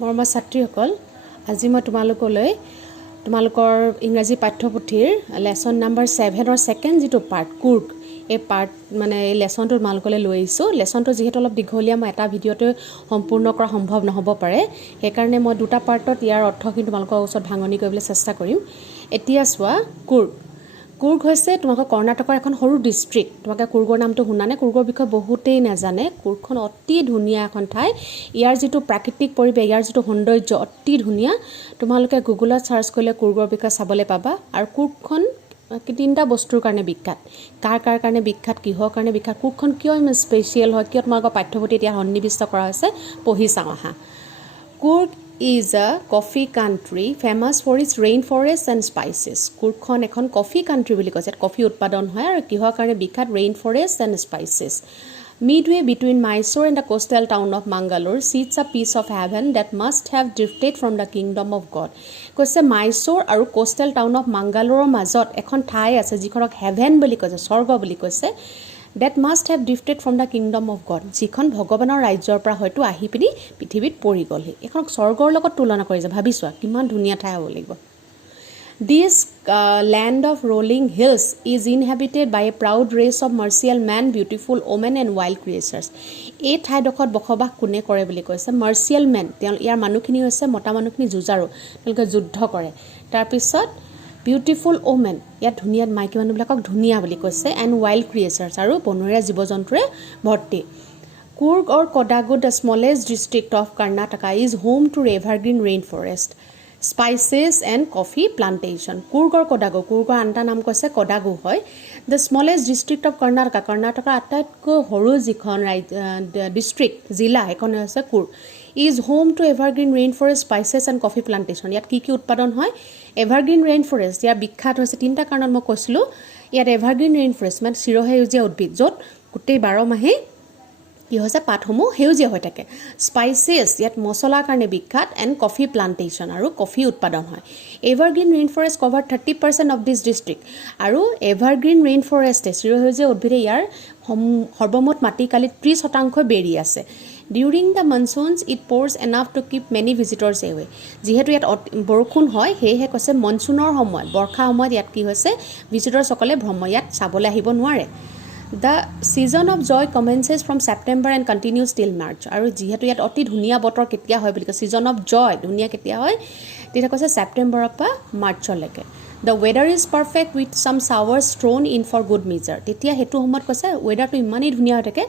মৰমৰ ছাত্ৰীসকল, আজি মই তোমালোকৰ ইংৰাজী পাঠ্যপুথিৰ লেসন নাম্বাৰ 7ৰ সেকেন্ড যেটো পাৰ্ট কুৰ্ক এই পাৰ্ট মানে এই লেসনটো তোমালোকলৈ লৈ আহিছোঁ। লেসনটো যিহেতু অলপ দীঘলীয়া, মই এটা ভিডিঅ'তে সম্পূৰ্ণ কৰা সম্ভৱ নহ'ব পাৰে, সেইকাৰণে মই দুটা পাৰ্টত ইয়াৰ অৰ্থখিনি তোমালোকৰ ওচৰত ভাঙনি কৰিবলৈ চেষ্টা কৰিম। এতিয়া চোৱা, কুৰ্গ হৈছে তোমালোকৰ কৰ্ণাটকৰ এখন সৰু ডিষ্ট্ৰিক্ট। তোমালোকে কুৰ্গৰ নামটো শুনানে? কুৰ্গৰ বিষয়ে বহুতেই নাজানে। কুৰ্গখন অতি ধুনীয়া এখন ঠাই। ইয়াৰ যিটো প্ৰাকৃতিক পৰিৱেশ, ইয়াৰ যিটো সৌন্দৰ্য অতি ধুনীয়া। তোমালোকে গুগলত চাৰ্চ কৰিলে কুৰ্গৰ বিষয়ে চাবলৈ পাবা। আৰু কুৰ্গখন তিনিটা বস্তুৰ কাৰণে বিখ্যাত। কাৰ কাৰণে বিখ্যাত, কিহৰ কাৰণে বিখ্যাত, কুৰ্গখন কিয় ইমান স্পেচিয়েল হয়, কিয় তোমালোকৰ পাঠ্যপুথিত এতিয়া সন্নিৱিষ্ট কৰা হৈছে, পঢ়ি চাওঁ আহা। Coorg is a coffee country famous for its rainforest and spices. কুৰ্গখন এখন কফি কাণ্ট্ৰি বুলি কৈছে। কফি উৎপাদন হয় আৰু কিহৰ কাৰণে বিখ্যাত? rainforest and spices. Midway between Mysore and the coastal town of Mangalore sits a piece of heaven that must have drifted from the kingdom of God. কৈছে মাইচোৰ আৰু কোষ্টেল টাউন অফ মাংগালোৰৰ মাজত এখন ঠাই আছে যিখনক হেভেন বুলি কৈছে, স্বৰ্গ বুলি কৈছে। that must have drifted from the kingdom of God, যিখন ভগৱানৰ ৰাজ্যৰ পৰা হয়তো আহি পিনি পৃথিৱীত পৰি গ'লহি। এখনক স্বৰ্গৰ লগত তুলনা কৰিছে, ভাবিছোৱা কিমান ধুনীয়া ঠাই হ'ব লাগিব। This land of rolling hills is inhabited by a proud race of martial men, beautiful women and wild creatures. এই ঠাইডোখৰত বসবাস কোনে কৰে বুলি কৈছে? Martial man. ইয়াৰ মানুহখিনি হৈছে মতা মানুহখিনি যুঁজাৰু, তেওঁলোকে যুদ্ধ কৰে। তাৰপিছত বিউটিফুল ওমেন, ইয়াত ধুনীয়া মাইকী মানুহবিলাকক ধুনীয়া বুলি কৈছে। এণ্ড ৱাইল্ড ক্ৰিয়েচাৰ্ছ, আৰু বনৰীয়া জীৱ জন্তুৰে ভৰ্তি। Coorg or Kodagu, the smallest district of Karnataka, is home to evergreen rain forest, spices and coffee plantation. কুৰ্গৰ কোডাগু, কুৰ্গৰ আনটা নাম কৈছে কোডাগু হয়। The smallest district of Karnataka, কৰ্ণাটকৰ আটাইতকৈ সৰু যিখন ডিষ্ট্ৰিক্ট, জিলা, সেইখন হৈছে Coorg. Is home to evergreen rain forest, spices and coffee plantation. ইয়াত কি উৎপাদন হয়? এভাৰগ্ৰীণ ৰেইন ফৰেষ্ট ইয়াৰ বিখ্যাত হৈছে তিনিটা কাৰণত মই কৈছিলোঁ। ইয়াত এভাৰগ্ৰীণ ৰেইন ফৰেষ্ট মানে চিৰসেউজীয়া উদ্ভিদ, য'ত গোটেই 12 মাহেই কি হৈছে পাতসমূহ সেউজীয়া হৈ থাকে। স্পাইচেছ, ইয়াত মছলাৰ কাৰণে বিখ্যাত। এণ্ড কফি প্লাণ্টেশ্যন, আৰু কফি উৎপাদন হয়। Evergreen rain forest cover 30% of this district. আৰু এভাৰগ্ৰীণ ৰেইন ফৰেষ্টে, চিৰসেউজীয়া উদ্ভিদে ইয়াৰ সৰ্বমুঠ মাটিকালিত 30% বেৰি আছে। During the monsoons it pours enough to keep many visitors away. যিহেতু ইয়াত বৰষুণ হয়, সেয়েহে কৈছে মনচুনৰ সময়ত, বৰ্ষা সময়ত ইয়াত কি হৈছে ভিজিটৰ্ছসকলে ইয়াত চাবলৈ আহিব নোৱাৰে। The season of joy commences from September and continues till March. আৰু যিহেতু ইয়াত অতি ধুনীয়া বতৰ কেতিয়া হয় বুলি কয়, ছিজন অফ জয় ধুনীয়া কেতিয়া হয়, তেতিয়া কৈছে ছেপ্টেম্বৰৰ পৰা মাৰ্চলৈকে। The weather is perfect with some showers thrown in for good measure. তেতিয়া সেইটো সময়ত কৈছে ৱেডাৰটো ইমানেই ধুনীয়া হৈ থাকে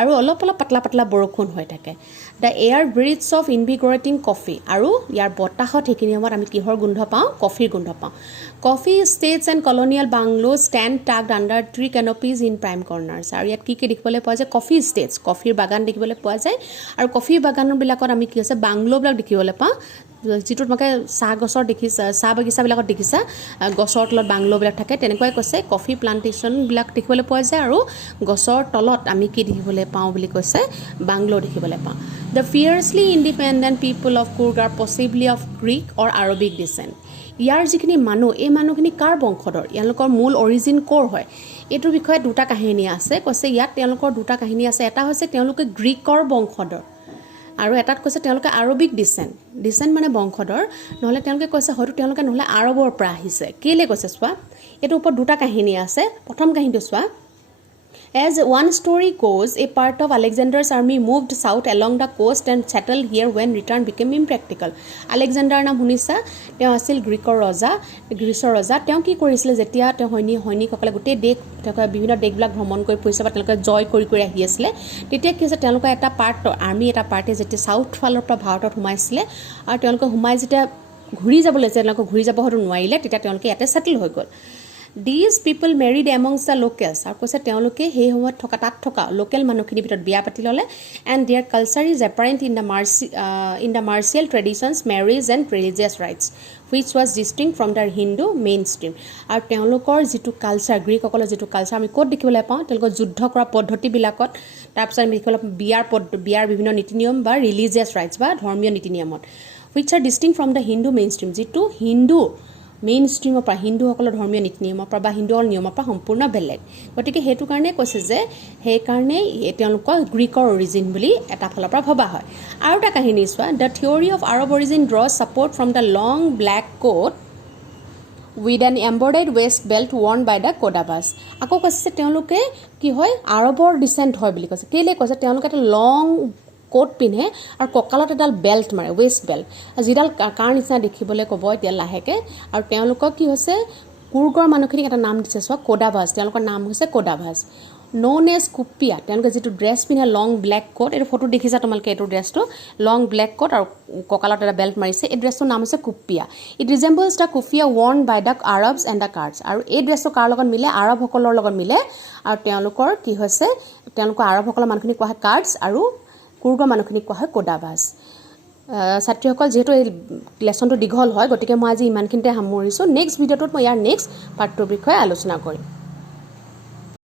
আৰু অলপ পাতলা পাতলা বৰষুণ হৈ থাকে। দ্য এয়াৰ ব্ৰিথছ অফ ইনভিগৰেটিং কফি, আৰু ইয়াৰ বতাহত সেইখিনি সময়ত আমি কিহৰ গোন্ধ পাওঁ? কফিৰ গোন্ধ পাওঁ। Coffee estates and colonial bungalow stand tucked under tree canopies in prime corners. আৰু ইয়াত কি দেখিবলৈ পোৱা যায়? কফি ষ্টেটছ, কফিৰ বাগান দেখিবলৈ পোৱা যায়। আৰু কফি বাগানবিলাকত আমি কি হৈছে বাংলোবিলাক দেখিবলৈ পাওঁ, যিটো তোমালোকে চাহ গছৰ দেখিছা, চাহ বাগিচাবিলাকত দেখিছা গছৰ তলত বাংলোবিলাক থাকে, তেনেকুৱাই কৈছে কফি প্লাণ্টেশ্যনবিলাক দেখিবলৈ পোৱা যায়। আৰু গছৰ তলত আমি কি দেখিবলৈ পাওঁ বুলি কৈছে? বাংলো দেখিবলৈ পাওঁ। The fiercely independent people of Coorg are possibly of Greek or Arabic descent. ইয়াৰ যিখিনি মানুহ, এই মানুহখিনি কাৰ বংশধৰ, তেওঁলোকৰ মূল অৰিজিন ক'ৰ হয়? এইটোৰ বিষয়ে দুটা কাহিনী আছে। কৈছে ইয়াত তেওঁলোকৰ দুটা কাহিনী আছে। এটা হৈছে তেওঁলোকে গ্ৰীকৰ বংশধৰ, আৰু এটাত কৈছে তেওঁলোকে আৰবিক ডিচেণ্ট মানে বংশধৰ, নহ'লে তেওঁলোকে কৈছে হয়তো তেওঁলোকে নহ'লে আৰবৰ পৰা আহিছে। কেলৈ কৈছে চোৱা, এইটোৰ ওপৰত দুটা কাহিনী আছে। প্ৰথম কাহিনীটো চোৱা। As one story goes, a part of Alexander's army moved south along the coast and settled here when return became impractical. Alexander নাম শুনিছা? তেওঁ আছিল গ্ৰীচৰ ৰজা। তেওঁ কি কৰিছিলে, যেতিয়া তেওঁ সৈনিকসকলে গোটেই দেশ, তেওঁলোকে বিভিন্ন দেশবিলাক ভ্ৰমণ কৰি ফুৰিছে বা তেওঁলোকে জয় কৰি আহি আছিলে, তেতিয়া কি হৈছে তেওঁলোকৰ এটা পাৰ্টে যেতিয়া চাউথ ফালৰ পৰা ভাৰতত সোমাইছিলে, আৰু তেওঁলোকে যেতিয়া ঘূৰি যাব লৈছে, তেওঁলোকে ঘূৰি যাব হয়তো নোৱাৰিলে, তেতিয়া তেওঁলোকে ইয়াতে ছেটেল হৈ গ'ল। These people married amongst the locals, আৰু কৈছে তেওঁলোকে সেই সময়ত তাত থকা লোকেল মানুহখিনিৰ ভিতৰত বিয়া পাতি ল'লে। And their culture is apparent in the martial traditions, marriage and religious rites which was distinct from the Hindu mainstream. আৰু তেওঁলোকৰ যিটো কালচাৰ, গ্ৰীকসকলৰ যিটো কালচাৰ আমি ক'ত দেখিবলৈ পাওঁ? তেওঁলোকৰ যুদ্ধ কৰা পদ্ধতিবিলাকত, তাৰপিছত আমি দেখিবলৈ পাওঁ বিয়াৰ বিভিন্ন নীতি নিয়ম বা ৰিলিজিয়াছ ৰাইটছ বা ধৰ্মীয় নীতি নিয়মত, which are distinct from the Hindu mainstream, যিটো হিন্দু মেইন ষ্ট্ৰীমৰ পৰা হিন্দুসকলৰ ধৰ্মীয় নীতি নিয়মৰ পৰা বা হিন্দুসকলৰ নিয়মৰ পৰা সম্পূৰ্ণ বেলেগ গতিকে সেইটো কাৰণে কৈছে যে সেইকাৰণে তেওঁলোকৰ গ্ৰীকৰ অৰিজিন বুলি এটা ফালৰ পৰা ভবা হয় আৰু এটা কাহিনী চোৱা the theory of Arab origin draws support from the long black coat with an embroidered waist belt worn by the Kodavas আকৌ কৈছে তেওঁলোকে কি হয় আৰবৰ ডিচেণ্ট হয় বুলি কৈছে কেলৈ কৈছে তেওঁলোকে এটা লং কোট পিন্ধে আৰু কঁকালত এডাল বেল্ট মাৰে ৱেষ্ট বেল্ট যিডাল কাৰ নিচিনা দেখিবলৈ ক'ব এতিয়া লাহেকৈ আৰু তেওঁলোকক কি হৈছে কুৰ্গৰ মানুহখিনিক এটা নাম দিছে চোৱা কোডাবাছ তেওঁলোকৰ নাম হৈছে কোডাবাছ ন'ন এজ কুপ্পিয়া তেওঁলোকে যিটো ড্ৰেছ পিন্ধে লং ব্লেক কোট এইটো ফটো দেখিছা তোমালোকে এইটো ড্ৰেছটো লং ব্লেক কোট আৰু কঁকালত এটা বেল্ট মাৰিছে এই ড্ৰেছটোৰ নাম হৈছে kupya it resembles the kufiya worn by the Arabs and the Kurds আৰু এই ড্ৰেছটো কাৰ লগত মিলে আৰবসকলৰ লগত মিলে আৰু তেওঁলোকৰ কি হৈছে তেওঁলোকৰ আৰবসকলৰ মানুহখিনিক কোৱা হয় কাৰ্ডছ আৰু কুৰ্গৰ মানুহখিনিক কোৱা হয় কোডাবাছ ছাত্ৰীসকল যিহেতু এই লেচনটো দীঘল হয় গতিকে মই আজি ইমানখিনিতে সামৰিছোঁ নেক্সট ভিডিঅ'টোত মই ইয়াৰ নেক্সট পাৰ্টটোৰ বিষয়ে আলোচনা কৰিম